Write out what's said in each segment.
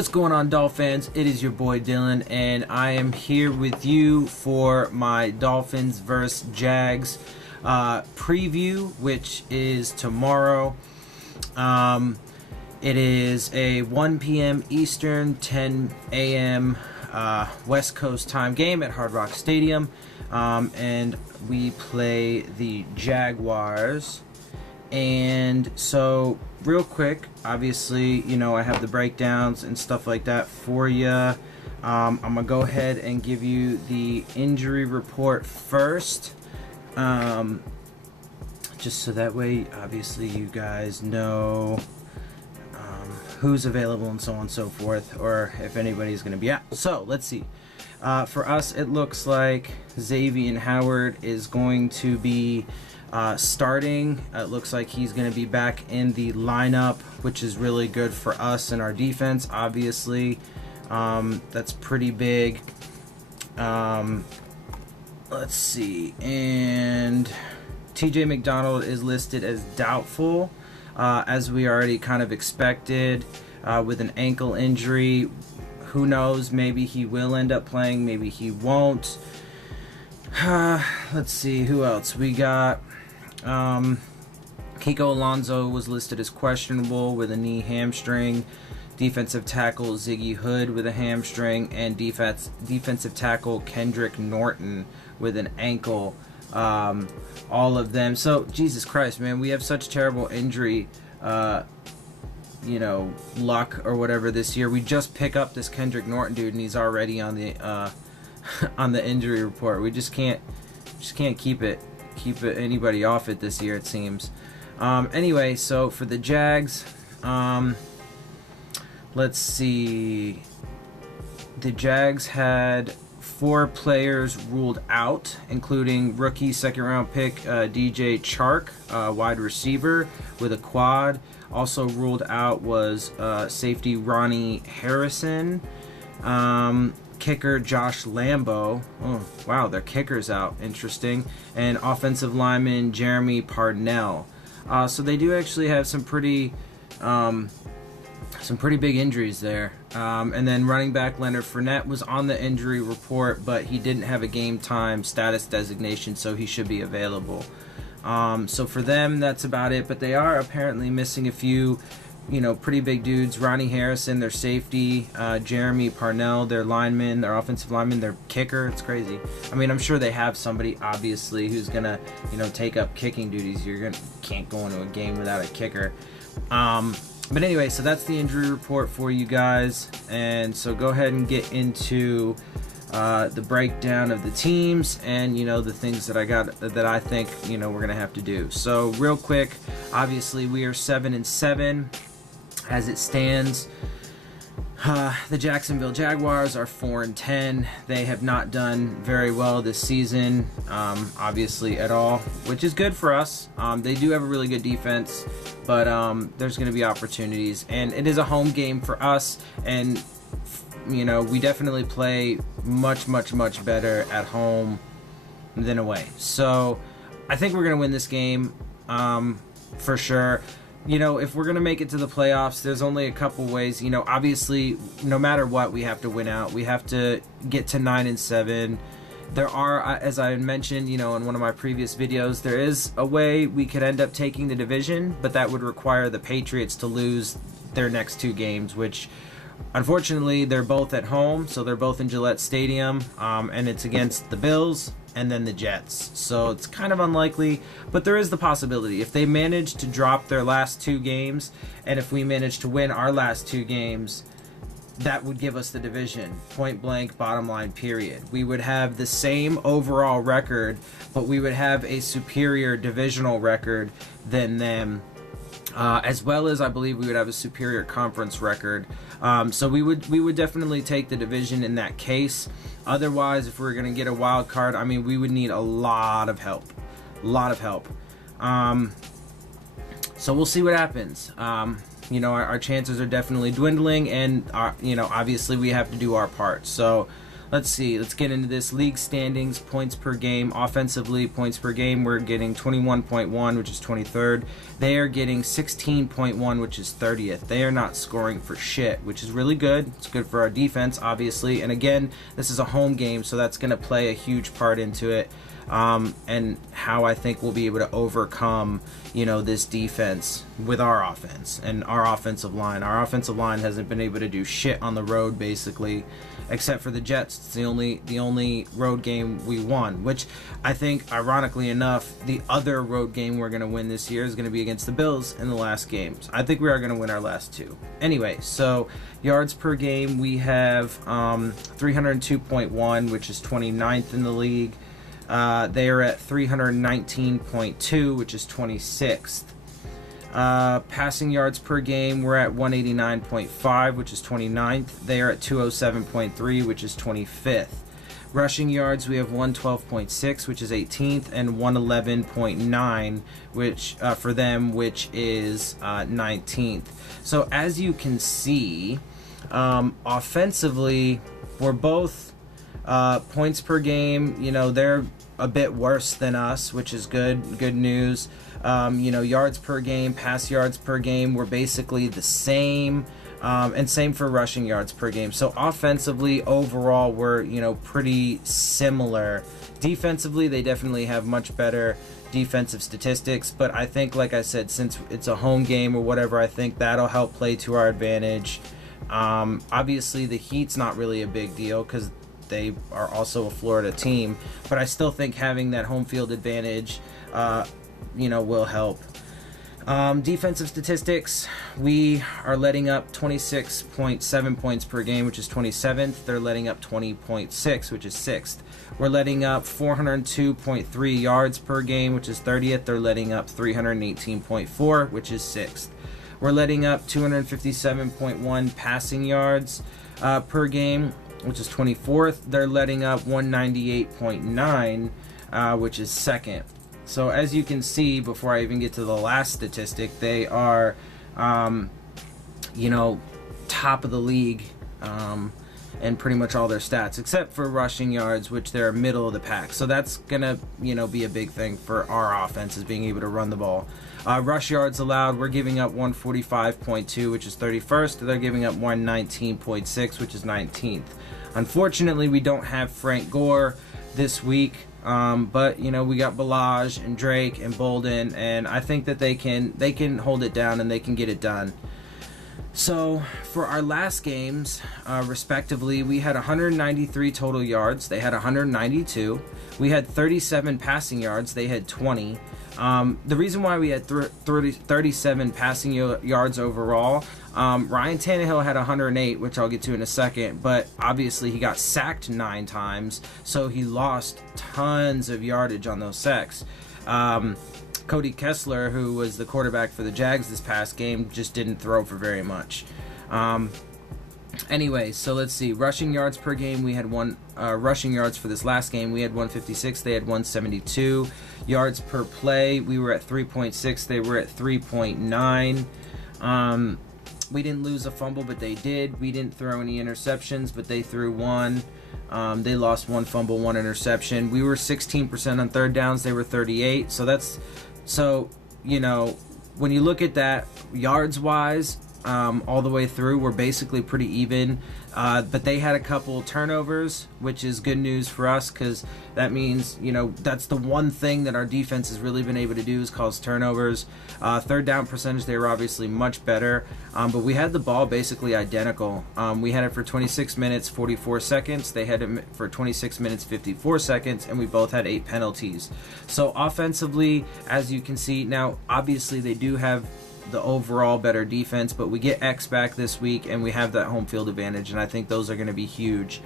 What's going on, Dolphins? It is your boy Dillon, and I am here with you for my Dolphins vs. Jags preview, which is tomorrow. It is a 1 p.m. Eastern, 10 a.m. West Coast time game at Hard Rock Stadium, and we play the Jaguars. And so, real quick, obviously, you know, I have the breakdowns and stuff like that for you. I'm going to go ahead and give you the injury report first. Just so that way, obviously, you guys know who's available and so on and so forth, or if anybody's going to be out. So, let's see. For us, it looks like Xavier Howard is going to be starting. It looks like he's going to be back in the lineup, which is really good for us and our defense, obviously. That's pretty big. Let's see. And TJ McDonald is listed as doubtful, as we already kind of expected, with an ankle injury. Who knows? Maybe he will end up playing, maybe he won't. Let's see, who else? We got Kiko Alonso was listed as questionable with a knee hamstring. Defensive tackle Ziggy Hood with a hamstring, and defensive tackle Kendrick Norton with an ankle. All of them. So, Jesus Christ, man, we have such terrible injury luck or whatever this year. We just pick up this Kendrick Norton dude and he's already on the on the injury report. We just can't keep anybody off it this year, it seems. Anyway, so for the Jags, let's see. The Jags had 4 players ruled out, including rookie second-round pick DJ Chark, wide receiver with a quad. Also ruled out was safety Ronnie Harrison, kicker Josh Lambo. Oh, wow, their kicker's out. Interesting. And offensive lineman Jeremy Parnell. So they do actually have some pretty big injuries there. And then running back Leonard Fournette was on the injury report, but he didn't have a game time status designation, so he should be available. So for them, that's about it. But they are apparently missing a few, pretty big dudes. Ronnie Harrison, their safety. Jeremy Parnell, their lineman, their offensive lineman, their kicker. It's crazy. I mean, I'm sure they have somebody, obviously, who's going to, take up kicking duties. Can't go into a game without a kicker. But anyway, so that's the injury report for you guys. And so go ahead and get into the breakdown of the teams and, the things that I think, we're going to have to do. So real quick, obviously we are 7-7 as it stands. The Jacksonville Jaguars are 4-10. They have not done very well this season, obviously at all, which is good for us. They do have a really good defense, but there's going to be opportunities, and it is a home game for us, and we definitely play much better at home than away. So I think we're going to win this game for sure. If we're going to make it to the playoffs, there's only a couple ways. Obviously, no matter what, we have to win out. We have to get to 9-7. There are, as I mentioned, in one of my previous videos, there is a way we could end up taking the division, but that would require the Patriots to lose their next 2 games, which unfortunately they're both at home, so they're both in Gillette Stadium, and it's against the Bills and then the Jets. So it's kind of unlikely, but there is the possibility. If they manage to drop their last 2 games, and if we manage to win our last 2 games, that would give us the division, point blank, bottom line, period. We would have the same overall record, but we would have a superior divisional record than them, as well as I believe we would have a superior conference record. So we would definitely take the division in that case. Otherwise, if we're going to get a wild card, I mean, we would need a lot of help. So we'll see what happens. Our chances are definitely dwindling, and obviously we have to do our part. So let's see. Let's get into this. League standings, points per game. Offensively, points per game, we're getting 21.1, which is 23rd. They are getting 16.1, which is 30th. They are not scoring for shit, which is really good. It's good for our defense, obviously. And again, this is a home game, so that's going to play a huge part into it. And how I think we'll be able to overcome, this defense with our offense and our offensive line. Our offensive line hasn't been able to do shit on the road, basically, except for the Jets. It's the only road game we won, which I think, ironically enough, the other road game we're going to win this year is going to be against the Bills in the last games. I think we are going to win our last two. Anyway, so yards per game, we have 302.1, which is 29th in the league. They are at 319.2, which is 26th. Passing yards per game, we're at 189.5, which is 29th. They are at 207.3, which is 25th. Rushing yards, we have 112.6, which is 18th, and 111.9, which for them, which is 19th. So as you can see, offensively, we're both points per game. They're a bit worse than us, which is good news. Yards per game, pass yards per game, we're basically the same, and same for rushing yards per game. So offensively, overall, we're pretty similar. Defensively, they definitely have much better defensive statistics, but I think, like I said, since it's a home game or whatever, I think that'll help play to our advantage. Obviously, the heat's not really a big deal because they are also a Florida team, but I still think having that home field advantage, will help. Defensive statistics, we are letting up 26.7 points per game, which is 27th. They're letting up 20.6, which is 6th. We're letting up 402.3 yards per game, which is 30th. They're letting up 318.4, which is 6th. We're letting up 257.1 passing yards per game, which is 24th. They're letting up 198.9, which is 2nd. So as you can see, before I even get to the last statistic, they are, top of the league in pretty much all their stats, except for rushing yards, which they're middle of the pack. So that's going to, be a big thing for our offense, is being able to run the ball. Rush yards allowed, we're giving up 145.2, which is 31st. They're giving up 119.6, which is 19th. Unfortunately, we don't have Frank Gore this week, but we got Balaj and Drake and Bolden, and I think that they can hold it down and they can get it done. So for our last games, respectively, we had 193 total yards. They had 192. We had 37 passing yards. They had 20. The reason why we had 37 passing yards overall, Ryan Tannehill had 108, which I'll get to in a second, but obviously he got sacked 9 times, so he lost tons of yardage on those sacks. Cody Kessler, who was the quarterback for the Jags this past game, just didn't throw for very much. Anyway, so let's see. Rushing yards per game, we had rushing yards for this last game. We had 156. They had 172. Yards per play, we were at 3.6. They were at 3.9. We didn't lose a fumble, but they did. We didn't throw any interceptions, but they threw one. They lost 1 fumble, 1 interception. We were 16% on third downs. They were 38. So when you look at that yards-wise, all the way through, we're basically pretty even. But they had a couple turnovers, which is good news for us, because that means, that's the one thing that our defense has really been able to do, is cause turnovers. Third down percentage, they were obviously much better, but we had the ball basically identical. We had it for 26 minutes, 44 seconds. They had it for 26 minutes, 54 seconds, and we both had 8 penalties. So offensively, as you can see, now obviously they do have the overall better defense, but we get X back this week and we have that home field advantage, and I think those are going to be huge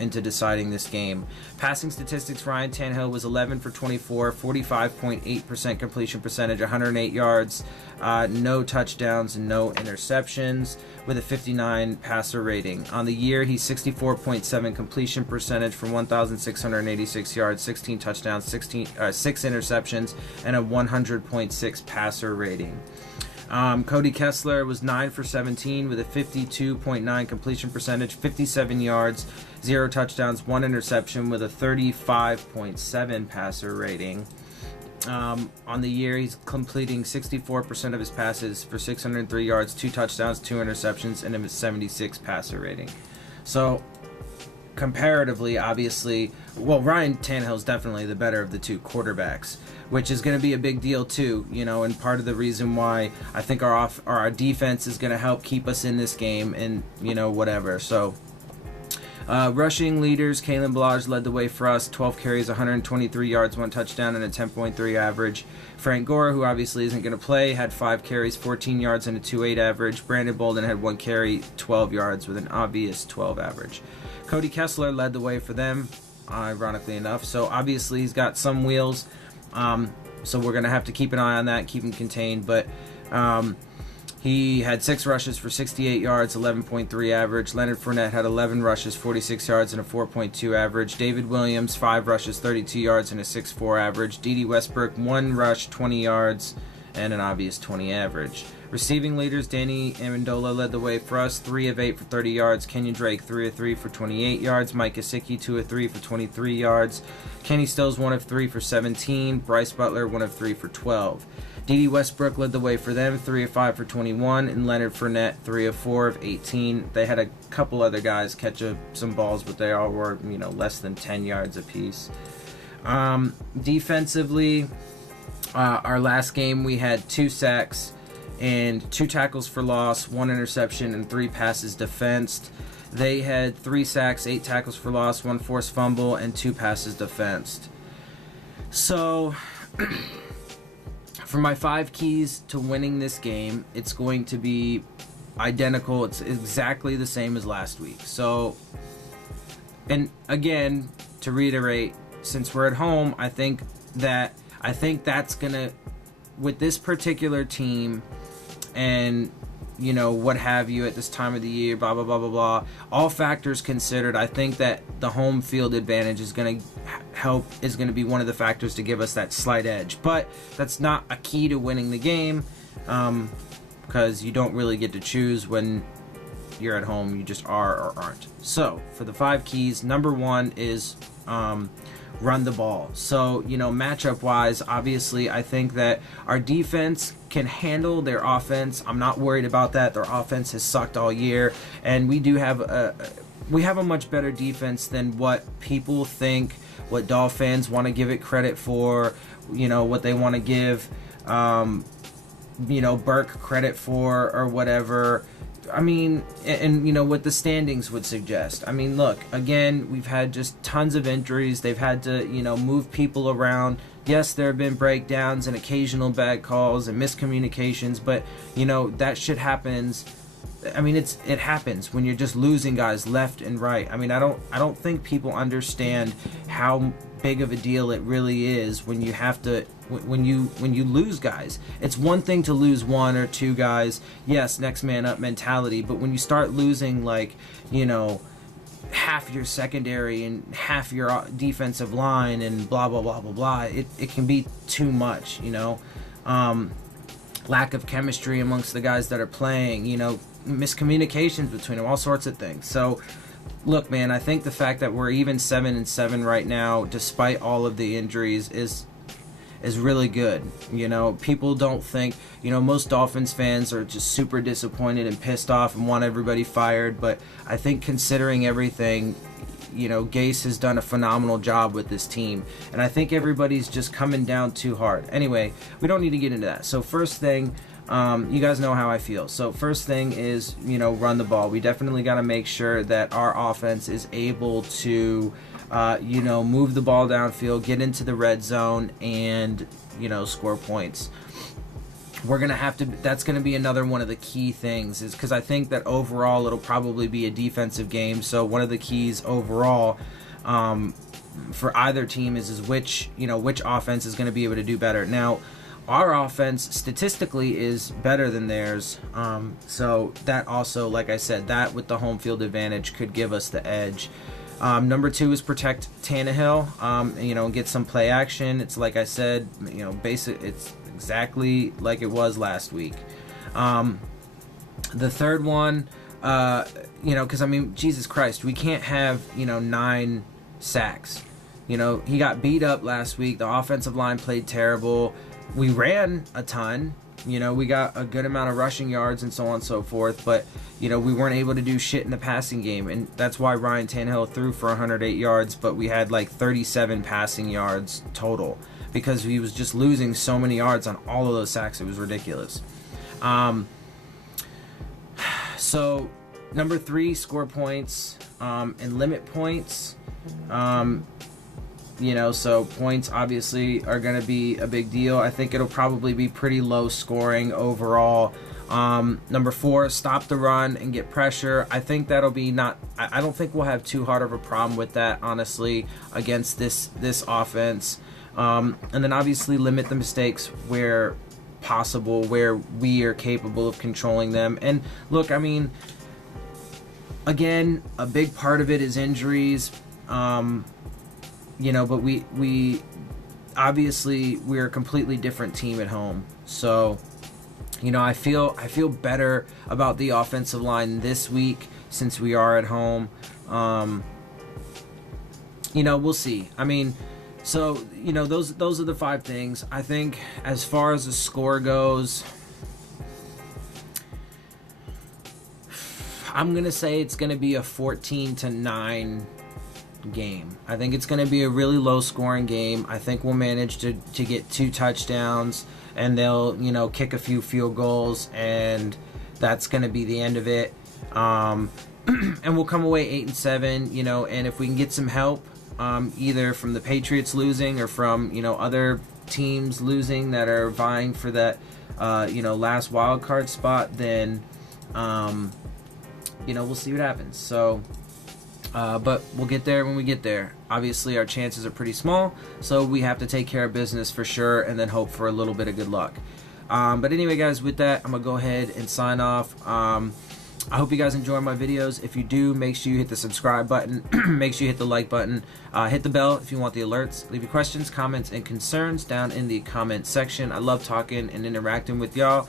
into deciding this game. Passing statistics, Ryan Tannehill was 11 for 24, 45.8% completion percentage, 108 yards, no touchdowns and no interceptions, with a 59 passer rating. On the year, he's 64.7 completion percentage for 1,686 yards, 16 touchdowns, 6 interceptions, and a 100.6 passer rating. Cody Kessler was 9 for 17 with a 52.9 completion percentage, 57 yards, 0 touchdowns, 1 interception with a 35.7 passer rating. On the year, he's completing 64% of his passes for 603 yards, 2 touchdowns, 2 interceptions, and a 76 passer rating. So, comparatively, obviously, well, Ryan Tannehill's definitely the better of the 2 quarterbacks, which is going to be a big deal too, and part of the reason why I think our defense is going to help keep us in this game and, whatever. So, rushing leaders, Kalen Ballage led the way for us, 12 carries, 123 yards, 1 touchdown, and a 10.3 average. Frank Gore, who obviously isn't going to play, had 5 carries, 14 yards, and a 2.8 average. Brandon Bolden had 1 carry, 12 yards, with an obvious 12 average. Cody Kessler led the way for them, ironically enough. So obviously he's got some wheels, so we're going to have to keep an eye on that, keep him contained. But he had 6 rushes for 68 yards, 11.3 average. Leonard Fournette had 11 rushes, 46 yards, and a 4.2 average. David Williams, 5 rushes, 32 yards, and a 6.4 average. Dede Westbrook, 1 rush, 20 yards, and an obvious 20 average. Receiving leaders, Danny Amendola led the way for us, 3 of 8 for 30 yards. Kenyon Drake, 3 of 3 for 28 yards. Mike Gesicki, 2 of 3 for 23 yards. Kenny Stills, 1 of 3 for 17. Bryce Butler, 1 of 3 for 12. Dede Westbrook led the way for them, 3 of 5 for 21, and Leonard Fournette, 3 of 4 of 18. They had a couple other guys catch some balls, but they all were, less than 10 yards apiece. Defensively, our last game we had 2 sacks and 2 tackles for loss, 1 interception, and 3 passes defensed. They had 3 sacks, 8 tackles for loss, 1 forced fumble, and 2 passes defensed. So, for my 5 keys to winning this game, it's going to be identical. It's exactly the same as last week. So, and again, to reiterate, since we're at home, I think that's gonna, with this particular team, and what have you at this time of the year, blah blah blah blah blah, all factors considered, I think that the home field advantage is going to be one of the factors to give us that slight edge. But that's not a key to winning the game, because you don't really get to choose when you're at home. You just are or aren't. So for the 5 keys, number 1 is run the ball. So, matchup wise, obviously I think that our defense can handle their offense. I'm not worried about that. Their offense has sucked all year, and we have a much better defense than what people think, what Dolphins fans want to give it credit for, what they want to give Burke credit for or whatever. I mean, and what the standings would suggest. I mean, look, again, we've had just tons of injuries. They've had to, move people around. Yes, there have been breakdowns and occasional bad calls and miscommunications, but, that shit happens. I mean, it happens when you're just losing guys left and right. I mean, I don't think people understand how big of a deal it really is when you have to when you lose guys. It's one thing to lose 1 or 2 guys, yes, next man up mentality, but when you start losing half your secondary and half your defensive line and blah blah blah blah blah, it can be too much. Lack of chemistry amongst the guys that are playing, miscommunications between them, all sorts of things. So look, man, I think the fact that we're even 7-7 right now, despite all of the injuries, is really good. People don't think, most Dolphins fans are just super disappointed and pissed off and want everybody fired, but I think considering everything, Gase has done a phenomenal job with this team, and I think everybody's just coming down too hard. Anyway, we don't need to get into that. So first thing, you guys know how I feel. So first thing is, run the ball. We definitely got to make sure that our offense is able to move the ball downfield, get into the red zone, and, score points. We're going to have to, that's going to be another one of the key things, is because I think that overall it'll probably be a defensive game. So one of the keys overall for either team is which offense is going to be able to do better. Now, our offense statistically is better than theirs. So that also, like I said, that with the home field advantage could give us the edge. Number 2 is protect Tannehill, get some play action. It's like I said, it's exactly like it was last week. The third one, you know, because I mean, Jesus Christ, we can't have, you know, 9 sacks. You know, he got beat up last week. The offensive line played terrible. We ran a ton. You know, we got a good amount of rushing yards and so on and so forth. But, you know, we weren't able to do shit in the passing game. And that's why Ryan Tannehill threw for 108 yards, but we had like 37 passing yards total because he was just losing so many yards on all of those sacks. It was ridiculous. So, number 3, score points and limit points. You know, so points obviously are going to be a big deal. I think it'll probably be pretty low scoring overall. Number 4, stop the run and get pressure. I think that'll be not. I don't think we'll have too hard of a problem with that, honestly, against this offense. And then obviously limit the mistakes where possible, where we are capable of controlling them. And look, I mean, again, a big part of it is injuries. You know, but we obviously we're a completely different team at home. So, you know, I feel better about the offensive line this week since we are at home. You know, we'll see. I mean, so, you know, those are the 5 things. I think as far as the score goes, I'm going to say it's going to be a 14-9 game. I think it's going to be a really low scoring game. I think we'll manage to get 2 touchdowns and they'll, you know, kick a few field goals and that's going to be the end of it. And we'll come away 8-7, you know, and if we can get some help, either from the Patriots losing or from, you know, other teams losing that are vying for that, you know, last wild card spot, then, you know, we'll see what happens. So, but we'll get there when we get there. Obviously, our chances are pretty small, so we have to take care of business for sure and then hope for a little bit of good luck. But anyway, guys, with that, I'm going to go ahead and sign off. I hope you guys enjoy my videos. If you do, make sure you hit the subscribe button. Make sure you hit the like button. Hit the bell if you want the alerts. Leave your questions, comments, and concerns down in the comment section. I love talking and interacting with y'all.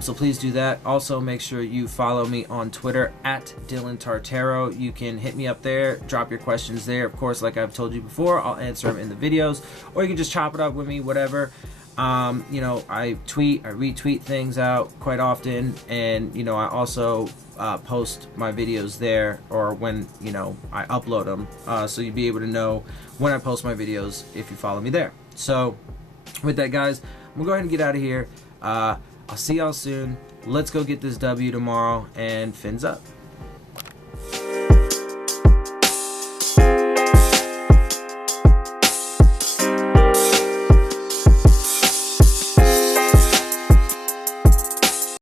So please do that. Also, make sure you follow me on Twitter at Dillon Tartaro. You can hit me up there, drop your questions there. Of course, like I've told you before, I'll answer them in the videos, or you can just chop it up with me, whatever. You know, I retweet things out quite often, and, you know, I also post my videos there, or when, you know, I upload them, so you'll be able to know when I post my videos if you follow me there. So, with that, guys, I'm gonna go ahead and get out of here. I'll see y'all soon. Let's go get this W tomorrow, and fins up.